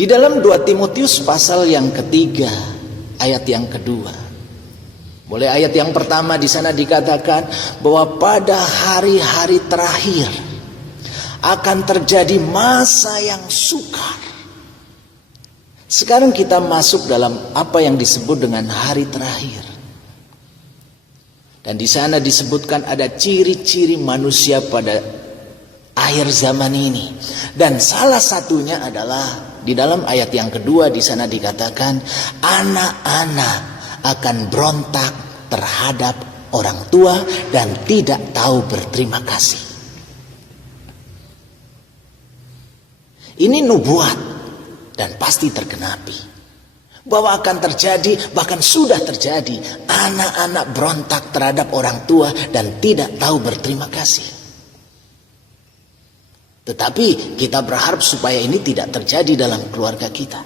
Di dalam 2 Timotius pasal yang ketiga, ayat yang kedua. Mulai ayat yang pertama di sana dikatakan bahwa pada hari-hari terakhir akan terjadi masa yang sukar. Sekarang kita masuk dalam apa yang disebut dengan hari terakhir. Dan di sana disebutkan ada ciri-ciri manusia pada akhir zaman ini. Dan salah satunya adalah di dalam ayat yang kedua di sana dikatakan anak-anak akan berontak terhadap orang tua dan tidak tahu berterima kasih. Ini nubuat dan pasti tergenapi. Bahwa akan terjadi, bahkan sudah terjadi, anak-anak berontak terhadap orang tua dan tidak tahu berterima kasih. Tetapi kita berharap supaya ini tidak terjadi dalam keluarga kita.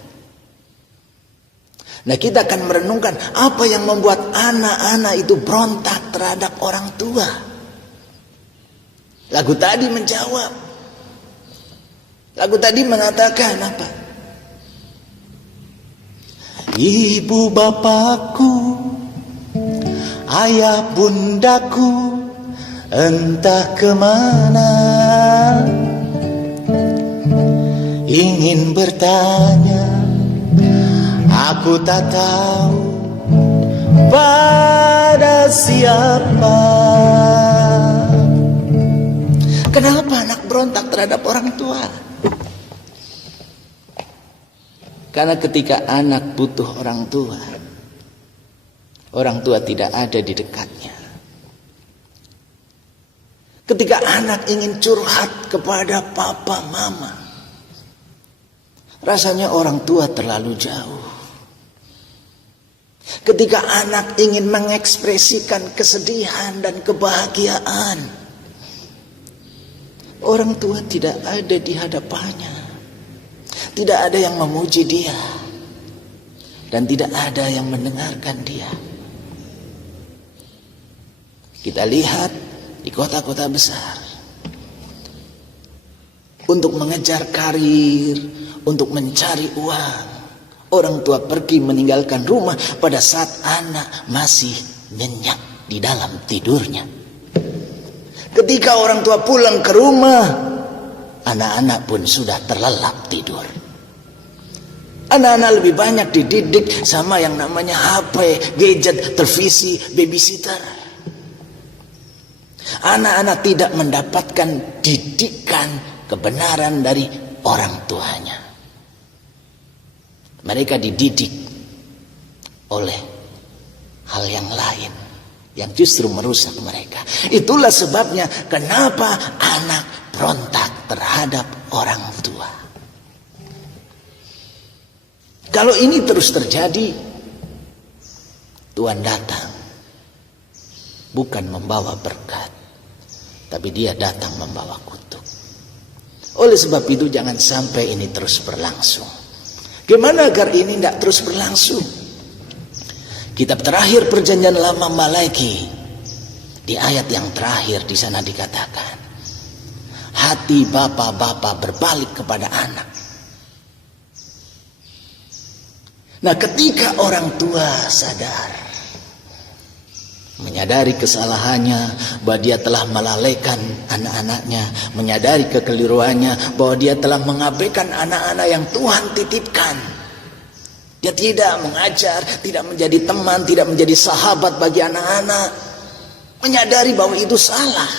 Nah, kita akan merenungkan apa yang membuat anak-anak itu berontak terhadap orang tua. Lagu tadi menjawab. Lagu tadi mengatakan apa? Ibu bapakku, ayah bundaku, entah kemana. Ingin bertanya, aku tak tahu pada siapa. Kenapa anak berontak terhadap orang tua? Karena ketika anak butuh orang tua tidak ada di dekatnya. Ketika anak ingin curhat kepada papa mama, rasanya orang tua terlalu jauh. Ketika anak ingin mengekspresikan kesedihan dan kebahagiaan, orang tua tidak ada di hadapannya. Tidak ada yang memuji dia. Dan tidak ada yang mendengarkan dia. Kita lihat di kota-kota besar. Untuk mengejar karir, untuk mencari uang, orang tua pergi meninggalkan rumah pada saat anak masih nyenyak di dalam tidurnya. Ketika orang tua pulang ke rumah, anak-anak pun sudah terlelap tidur. Anak-anak lebih banyak dididik sama yang namanya HP, gadget, televisi, babysitter. Anak-anak tidak mendapatkan didikan kebenaran dari orang tuanya. Mereka dididik oleh hal yang lain yang justru merusak mereka. Itulah sebabnya kenapa anak berontak terhadap orang tua. Kalau ini terus terjadi, Tuhan datang bukan membawa berkat, tapi dia datang membawa kutuk. Oleh sebab itu jangan sampai ini terus berlangsung. Gimana agar ini tidak terus berlangsung? Kitab terakhir Perjanjian Lama Malaki, di ayat yang terakhir di sana dikatakan, hati bapak-bapak berbalik kepada anak. Nah, ketika orang tua sadar, menyadari kesalahannya, bahwa dia telah melalaikan anak-anaknya, menyadari kekeliruannya, bahwa dia telah mengabaikan anak-anak yang Tuhan titipkan. Dia tidak mengajar, tidak menjadi teman, tidak menjadi sahabat bagi anak-anak. Menyadari bahwa itu salah,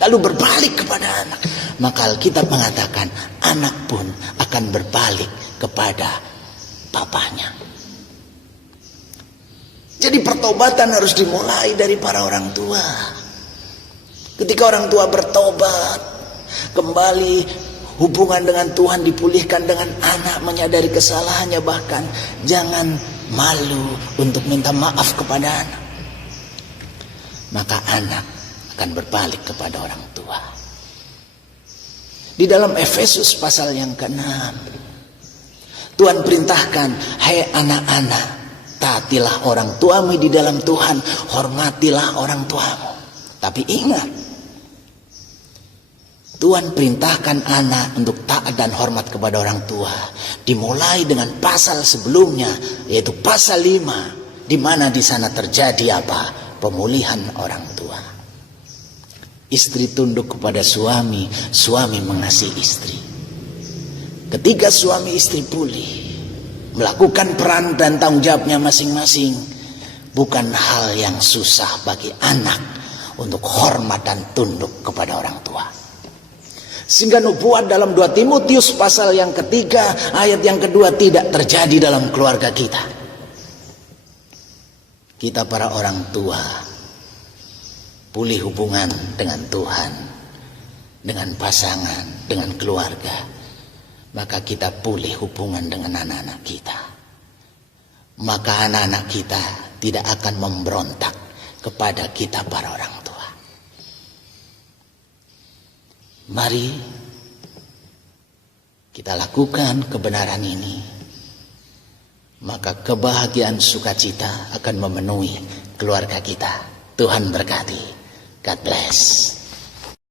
lalu berbalik kepada anak. Maka Alkitab mengatakan, anak pun akan berbalik kepada bapaknya. Jadi pertobatan harus dimulai dari para orang tua. Ketika orang tua bertobat, kembali hubungan dengan Tuhan dipulihkan dengan anak menyadari kesalahannya, bahkan jangan malu untuk minta maaf kepada anak. Maka anak akan berbalik kepada orang tua. Di dalam Efesus pasal yang ke-6, Tuhan perintahkan, hai anak-anak, taatilah orang tuamu di dalam Tuhan, hormatilah orang tuamu. Tapi ingat, Tuhan perintahkan anak untuk taat dan hormat kepada orang tua. dimulai dengan pasal sebelumnya, yaitu pasal 5, di mana di sana terjadi apa? Pemulihan orang tua. Istri tunduk kepada suami, suami mengasihi istri. Ketika suami istri pulih, melakukan peran dan tanggung jawabnya masing-masing, bukan hal yang susah bagi anak untuk hormat dan tunduk kepada orang tua. Sehingga nubuat dalam 2 Timotius pasal yang ketiga ayat yang kedua tidak terjadi dalam keluarga kita. Kita para orang tua pulih hubungan dengan Tuhan, dengan pasangan, dengan keluarga, maka kita pulih hubungan dengan anak-anak kita. Maka anak-anak kita tidak akan memberontak kepada kita para orang tua. Mari kita lakukan kebenaran ini, maka kebahagiaan sukacita akan memenuhi keluarga kita. Tuhan berkati. God bless.